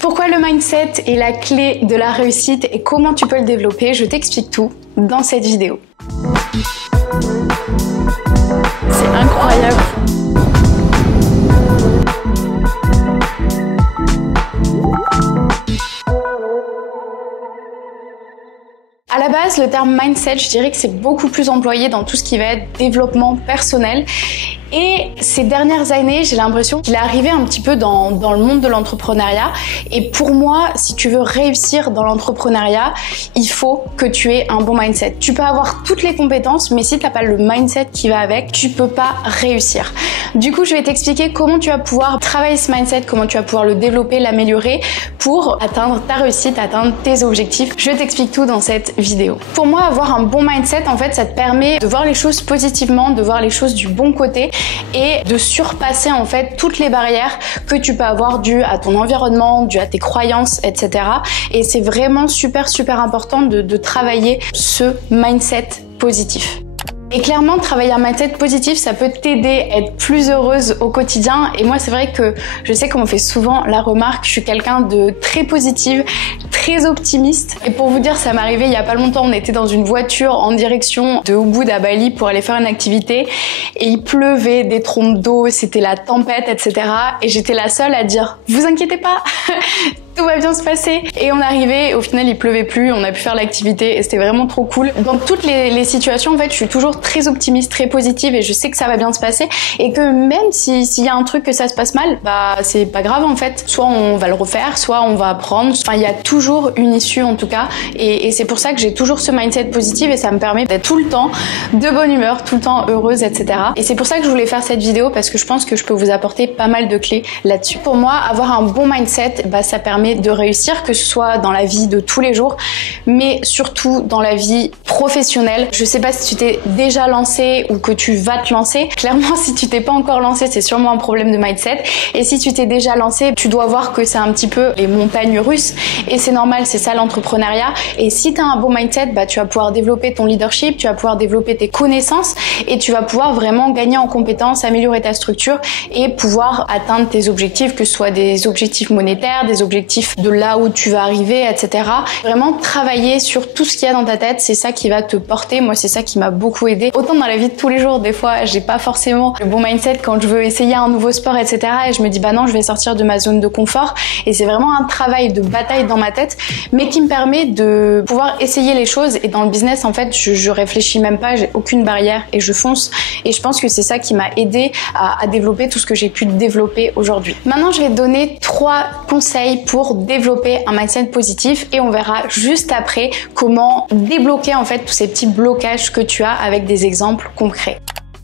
Pourquoi le mindset est la clé de la réussite et comment tu peux le développer, je t'explique tout dans cette vidéo. C'est incroyable! À la base, le terme mindset, je dirais que c'est beaucoup plus employé dans tout ce qui va être développement personnel. Et ces dernières années, j'ai l'impression qu'il est arrivé un petit peu dans le monde de l'entrepreneuriat. Et pour moi, si tu veux réussir dans l'entrepreneuriat, il faut que tu aies un bon mindset. Tu peux avoir toutes les compétences, mais si tu n'as pas le mindset qui va avec, tu peux pas réussir. Du coup, je vais t'expliquer comment tu vas pouvoir travailler ce mindset, comment tu vas pouvoir le développer, l'améliorer pour atteindre ta réussite, atteindre tes objectifs. Je t'explique tout dans cette vidéo. Pour moi, avoir un bon mindset, en fait, ça te permet de voir les choses positivement, de voir les choses du bon côté et de surpasser en fait toutes les barrières que tu peux avoir dues à ton environnement, dues à tes croyances, etc. Et c'est vraiment super important de travailler ce mindset positif. Et clairement, travailler un mindset positif, ça peut t'aider à être plus heureuse au quotidien. Et moi, c'est vrai que je sais qu'on me fait souvent la remarque, je suis quelqu'un de très positive, très optimiste. Et pour vous dire, ça m'est arrivé il y a pas longtemps, on était dans une voiture en direction de Ubud à Bali pour aller faire une activité. Et il pleuvait, des trompes d'eau, c'était la tempête, etc. Et j'étais la seule à dire, vous inquiétez pas, tout va bien se passer. Et on arrivait, au final il pleuvait plus, on a pu faire l'activité et c'était vraiment trop cool. Dans toutes les situations, en fait, je suis toujours très optimiste, très positive et je sais que ça va bien se passer et que même s'il y a un truc que ça se passe mal, bah c'est pas grave en fait. Soit on va le refaire, soit on va apprendre. Enfin, il y a toujours une issue en tout cas et c'est pour ça que j'ai toujours ce mindset positif et ça me permet d'être tout le temps de bonne humeur, tout le temps heureuse, etc. Et c'est pour ça que je voulais faire cette vidéo parce que je pense que je peux vous apporter pas mal de clés là-dessus. Pour moi, avoir un bon mindset, bah ça permet de réussir, que ce soit dans la vie de tous les jours, mais surtout dans la vie professionnelle. Je sais pas si tu t'es déjà lancé ou que tu vas te lancer. Clairement, si tu t'es pas encore lancé, c'est sûrement un problème de mindset. Et si tu t'es déjà lancé, tu dois voir que c'est un petit peu les montagnes russes. Et c'est normal, c'est ça l'entrepreneuriat. Et si tu as un bon mindset, bah, tu vas pouvoir développer ton leadership, tu vas pouvoir développer tes connaissances et tu vas pouvoir vraiment gagner en compétences, améliorer ta structure et pouvoir atteindre tes objectifs, que ce soit des objectifs monétaires, des objectifs de là où tu vas arriver, etc. Vraiment travailler sur tout ce qu'il y a dans ta tête, c'est ça qui va te porter. Moi, c'est ça qui m'a beaucoup aidé. Autant dans la vie de tous les jours, des fois, j'ai pas forcément le bon mindset quand je veux essayer un nouveau sport, etc. Et je me dis, bah non, je vais sortir de ma zone de confort. Et c'est vraiment un travail de bataille dans ma tête, mais qui me permet de pouvoir essayer les choses. Et dans le business, en fait, je réfléchis même pas, j'ai aucune barrière et je fonce. Et je pense que c'est ça qui m'a aidé à développer tout ce que j'ai pu développer aujourd'hui. Maintenant, je vais te donner 3 conseils pour développer un mindset positif et on verra juste après comment débloquer en fait tous ces petits blocages que tu as avec des exemples concrets.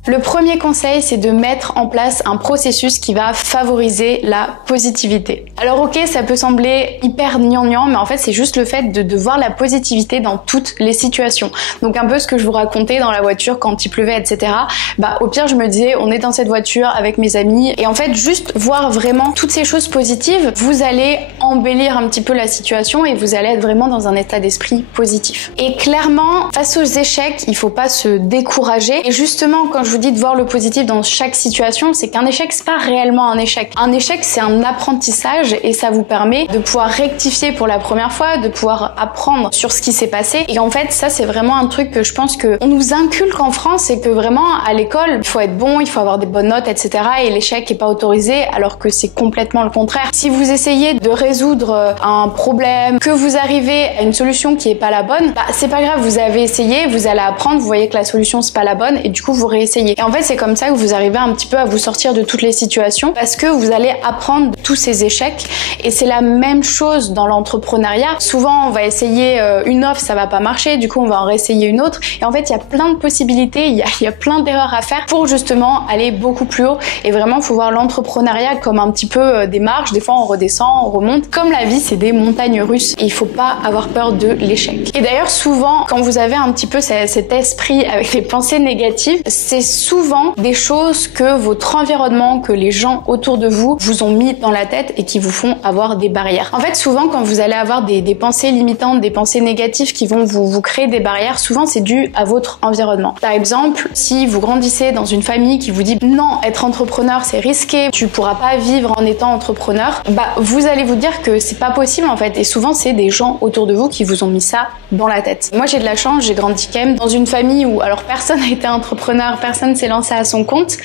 Le premier conseil, c'est de mettre en place un processus qui va favoriser la positivité. Alors ok, ça peut sembler hyper gnangnan, mais en fait c'est juste le fait de voir la positivité dans toutes les situations. Donc un peu ce que je vous racontais dans la voiture quand il pleuvait, etc. Bah au pire je me disais, on est dans cette voiture avec mes amis et en fait juste voir vraiment toutes ces choses positives, vous allez embellir un petit peu la situation et vous allez être vraiment dans un état d'esprit positif. Et clairement, face aux échecs, il faut pas se décourager. Et justement, quand je vous dis de voir le positif dans chaque situation, c'est qu'un échec, c'est pas réellement un échec. Un échec, c'est un apprentissage et ça vous permet de pouvoir rectifier pour la première fois, de pouvoir apprendre sur ce qui s'est passé. Et en fait, ça, c'est vraiment un truc que je pense que on nous inculque en France, c'est que vraiment, à l'école, il faut être bon, il faut avoir des bonnes notes, etc. Et l'échec est pas autorisé, alors que c'est complètement le contraire. Si vous essayez de résoudre un problème, que vous arrivez à une solution qui est pas la bonne, bah, c'est pas grave, vous avez essayé, vous allez apprendre, vous voyez que la solution c'est pas la bonne et du coup vous réessayez. Et en fait, c'est comme ça que vous arrivez un petit peu à vous sortir de toutes les situations parce que vous allez apprendre de tous ces échecs. Et c'est la même chose dans l'entrepreneuriat. Souvent, on va essayer une offre, ça va pas marcher, du coup, on va en réessayer une autre. Et en fait, il y a plein de possibilités, il y a plein d'erreurs à faire pour justement aller beaucoup plus haut. Et vraiment, il faut voir l'entrepreneuriat comme un petit peu des marches. Des fois, on redescend, on remonte. Comme la vie, c'est des montagnes russes. Et il faut pas avoir peur de l'échec. Et d'ailleurs, souvent, quand vous avez un petit peu cet esprit avec les pensées négatives, c'est souvent des choses que votre environnement, que les gens autour de vous ont mis dans la tête et qui vous font avoir des barrières. En fait, souvent, quand vous allez avoir des pensées limitantes, des pensées négatives qui vont vous créer des barrières, souvent, c'est dû à votre environnement. Par exemple, si vous grandissez dans une famille qui vous dit non, être entrepreneur, c'est risqué, tu pourras pas vivre en étant entrepreneur, bah, vous allez vous dire dire que c'est pas possible en fait. Et souvent, c'est des gens autour de vous qui vous ont mis ça dans la tête. Moi, j'ai de la chance, j'ai grandi quand même dans une famille où, alors personne n'a été entrepreneur, personne s'est lancé à son compte,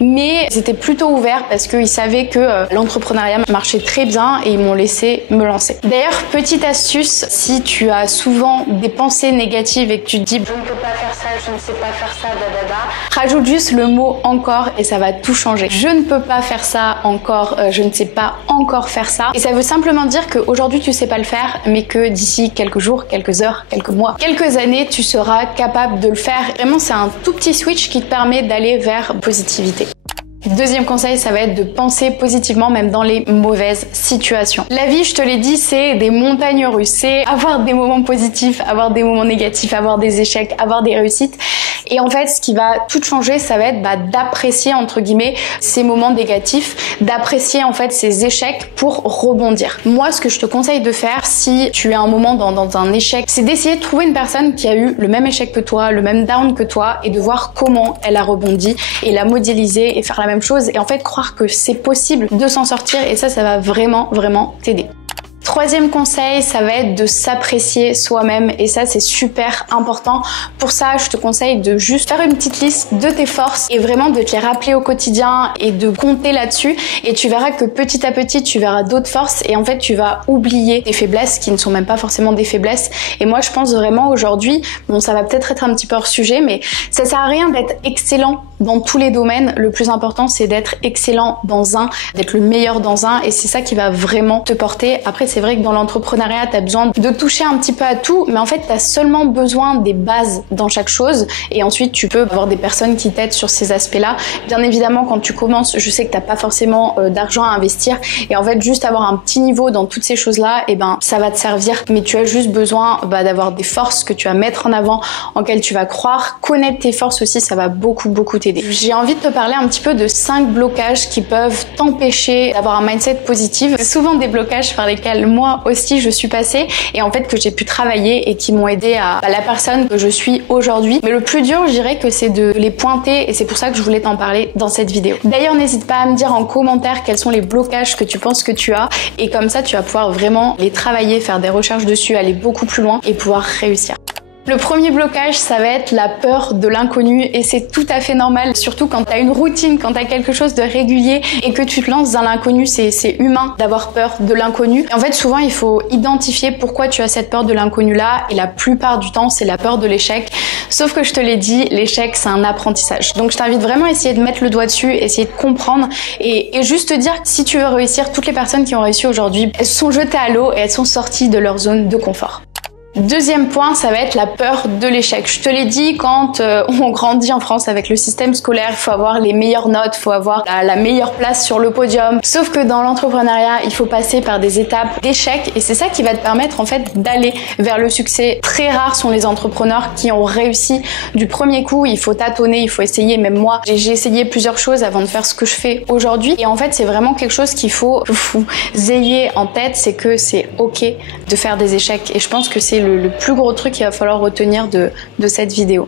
mais ils étaient plutôt ouverts parce qu'ils savaient que l'entrepreneuriat marchait très bien et ils m'ont laissé me lancer. D'ailleurs, petite astuce, si tu as souvent des pensées négatives et que tu te dis je ne peux pas faire ça, je ne sais pas faire ça, rajoute juste le mot encore et ça va tout changer. Je ne peux pas faire ça encore, je ne sais pas encore faire ça. Et ça veut simplement dire qu'aujourd'hui tu sais pas le faire, mais que d'ici quelques jours, quelques heures, quelques mois, quelques années, tu seras capable de le faire. Vraiment, c'est un tout petit switch qui te permet d'aller vers positivité. Deuxième conseil, ça va être de penser positivement même dans les mauvaises situations. La vie, je te l'ai dit, c'est des montagnes russes. C'est avoir des moments positifs, avoir des moments négatifs, avoir des échecs, avoir des réussites. Et en fait, ce qui va tout changer, ça va être d'apprécier entre guillemets ces moments négatifs, d'apprécier en fait ces échecs pour rebondir. Moi, ce que je te conseille de faire si tu es un moment dans un échec, c'est d'essayer de trouver une personne qui a eu le même échec que toi, le même down que toi et de voir comment elle a rebondi et la modéliser et faire la même chose et en fait croire que c'est possible de s'en sortir et ça va vraiment t'aider. Troisième conseil, ça va être de s'apprécier soi-même et ça c'est super important. Pour ça, je te conseille de juste faire une petite liste de tes forces et vraiment de te les rappeler au quotidien et de compter là-dessus et tu verras que petit à petit tu verras d'autres forces et en fait tu vas oublier tes faiblesses qui ne sont même pas forcément des faiblesses. Et moi je pense vraiment aujourd'hui, bon ça va peut-être être un petit peu hors sujet, mais ça sert à rien d'être excellent dans tous les domaines. Le plus important c'est d'être excellent dans un, d'être le meilleur dans un et c'est ça qui va vraiment te porter. Après c'est vrai que dans l'entrepreneuriat, tu as besoin de toucher un petit peu à tout, mais en fait, tu as seulement besoin des bases dans chaque chose et ensuite, tu peux avoir des personnes qui t'aident sur ces aspects-là. Bien évidemment, quand tu commences, je sais que tu n'as pas forcément d'argent à investir et en fait, juste avoir un petit niveau dans toutes ces choses-là, et ben, ça va te servir, mais tu as juste besoin d'avoir des forces que tu vas mettre en avant, en quelles tu vas croire. Connaître tes forces aussi, ça va beaucoup t'aider. J'ai envie de te parler un petit peu de 5 blocages qui peuvent t'empêcher d'avoir un mindset positif. C'est souvent des blocages par lesquels moi aussi je suis passée et en fait que j'ai pu travailler et qui m'ont aidé à la personne que je suis aujourd'hui. Mais le plus dur, je dirais que c'est de les pointer et c'est pour ça que je voulais t'en parler dans cette vidéo. D'ailleurs, n'hésite pas à me dire en commentaire quels sont les blocages que tu penses que tu as et comme ça tu vas pouvoir vraiment les travailler, faire des recherches dessus, aller beaucoup plus loin et pouvoir réussir. Le premier blocage, ça va être la peur de l'inconnu et c'est tout à fait normal, surtout quand tu as une routine, quand tu as quelque chose de régulier et que tu te lances dans l'inconnu, c'est humain d'avoir peur de l'inconnu. En fait, souvent, il faut identifier pourquoi tu as cette peur de l'inconnu là et la plupart du temps, c'est la peur de l'échec. Sauf que je te l'ai dit, l'échec, c'est un apprentissage. Donc, je t'invite vraiment à essayer de mettre le doigt dessus, essayer de comprendre et juste te dire que si tu veux réussir, toutes les personnes qui ont réussi aujourd'hui, elles se sont jetées à l'eau et elles sont sorties de leur zone de confort. Deuxième point, ça va être la peur de l'échec. Je te l'ai dit, quand on grandit en France avec le système scolaire, il faut avoir les meilleures notes, il faut avoir la meilleure place sur le podium. Sauf que dans l'entrepreneuriat, il faut passer par des étapes d'échecs et c'est ça qui va te permettre en fait d'aller vers le succès. Très rares sont les entrepreneurs qui ont réussi du premier coup. Il faut tâtonner, il faut essayer. Même moi, j'ai essayé plusieurs choses avant de faire ce que je fais aujourd'hui. Et en fait, c'est vraiment quelque chose qu'il faut vous ayez en tête, c'est que c'est ok de faire des échecs. Et je pense que c'est le plus gros truc qu'il va falloir retenir de cette vidéo.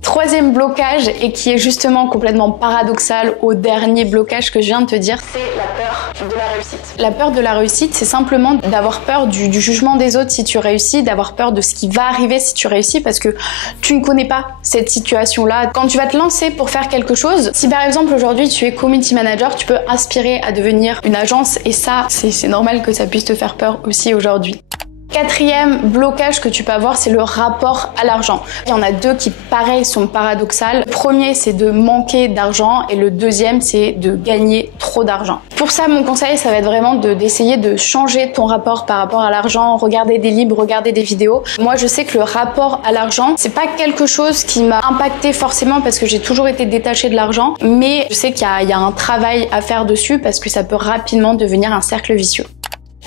Troisième blocage, et qui est justement complètement paradoxal au dernier blocage que je viens de te dire, c'est la peur de la réussite. La peur de la réussite, c'est simplement d'avoir peur du jugement des autres si tu réussis, d'avoir peur de ce qui va arriver si tu réussis, parce que tu ne connais pas cette situation-là. Quand tu vas te lancer pour faire quelque chose, si par exemple aujourd'hui tu es community manager, tu peux aspirer à devenir une agence, et ça, c'est normal que ça puisse te faire peur aussi aujourd'hui. Quatrième blocage que tu peux avoir, c'est le rapport à l'argent. Il y en a deux qui, pareil, sont paradoxales. Le premier, c'est de manquer d'argent et le deuxième, c'est de gagner trop d'argent. Pour ça, mon conseil, ça va être vraiment d'essayer de changer ton rapport par rapport à l'argent, regarder des livres, regarder des vidéos. Moi, je sais que le rapport à l'argent, c'est pas quelque chose qui m'a impacté forcément parce que j'ai toujours été détachée de l'argent, mais je sais qu'il y a un travail à faire dessus parce que ça peut rapidement devenir un cercle vicieux.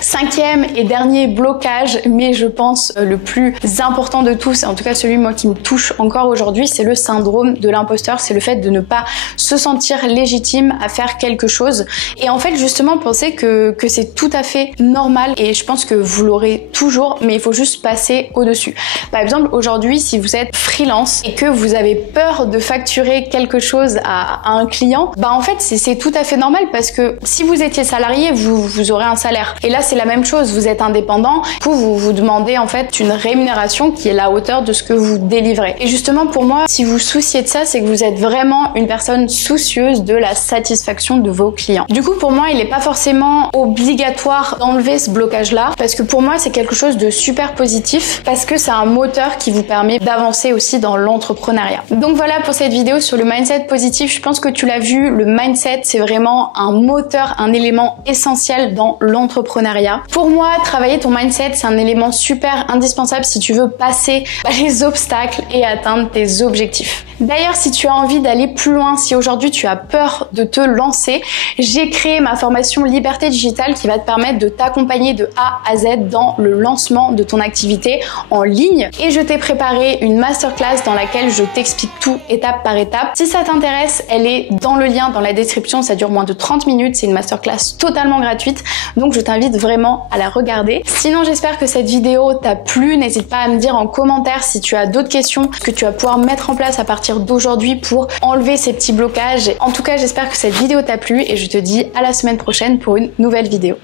Cinquième et dernier blocage, mais je pense le plus important de tous, en tout cas celui moi qui me touche encore aujourd'hui, c'est le syndrome de l'imposteur, c'est le fait de ne pas se sentir légitime à faire quelque chose. Et en fait justement penser que c'est tout à fait normal et je pense que vous l'aurez toujours, mais il faut juste passer au-dessus. Par exemple aujourd'hui, si vous êtes freelance et que vous avez peur de facturer quelque chose à un client, bah en fait c'est tout à fait normal parce que si vous étiez salarié, vous aurez un salaire. Et là c'est la même chose, vous êtes indépendant, du coup vous vous demandez en fait une rémunération qui est à la hauteur de ce que vous délivrez. Et justement pour moi, si vous souciez de ça, c'est que vous êtes vraiment une personne soucieuse de la satisfaction de vos clients. Du coup pour moi, il n'est pas forcément obligatoire d'enlever ce blocage-là, parce que pour moi c'est quelque chose de super positif, parce que c'est un moteur qui vous permet d'avancer aussi dans l'entrepreneuriat. Donc voilà pour cette vidéo sur le mindset positif. Je pense que tu l'as vu, le mindset c'est vraiment un moteur, un élément essentiel dans l'entrepreneuriat. Pour moi, travailler ton mindset c'est un élément super indispensable si tu veux passer les obstacles et atteindre tes objectifs. D'ailleurs, si tu as envie d'aller plus loin, si aujourd'hui tu as peur de te lancer, j'ai créé ma formation Liberté Digitale qui va te permettre de t'accompagner de A à Z dans le lancement de ton activité en ligne. Et je t'ai préparé une masterclass dans laquelle je t'explique tout étape par étape. Si ça t'intéresse, elle est dans le lien dans la description, ça dure moins de 30 minutes, c'est une masterclass totalement gratuite, donc je t'invite vraiment à la regarder. Sinon, j'espère que cette vidéo t'a plu, n'hésite pas à me dire en commentaire si tu as d'autres questions que tu vas pouvoir mettre en place à partir d'aujourd'hui pour enlever ces petits blocages. En tout cas, j'espère que cette vidéo t'a plu et je te dis à la semaine prochaine pour une nouvelle vidéo.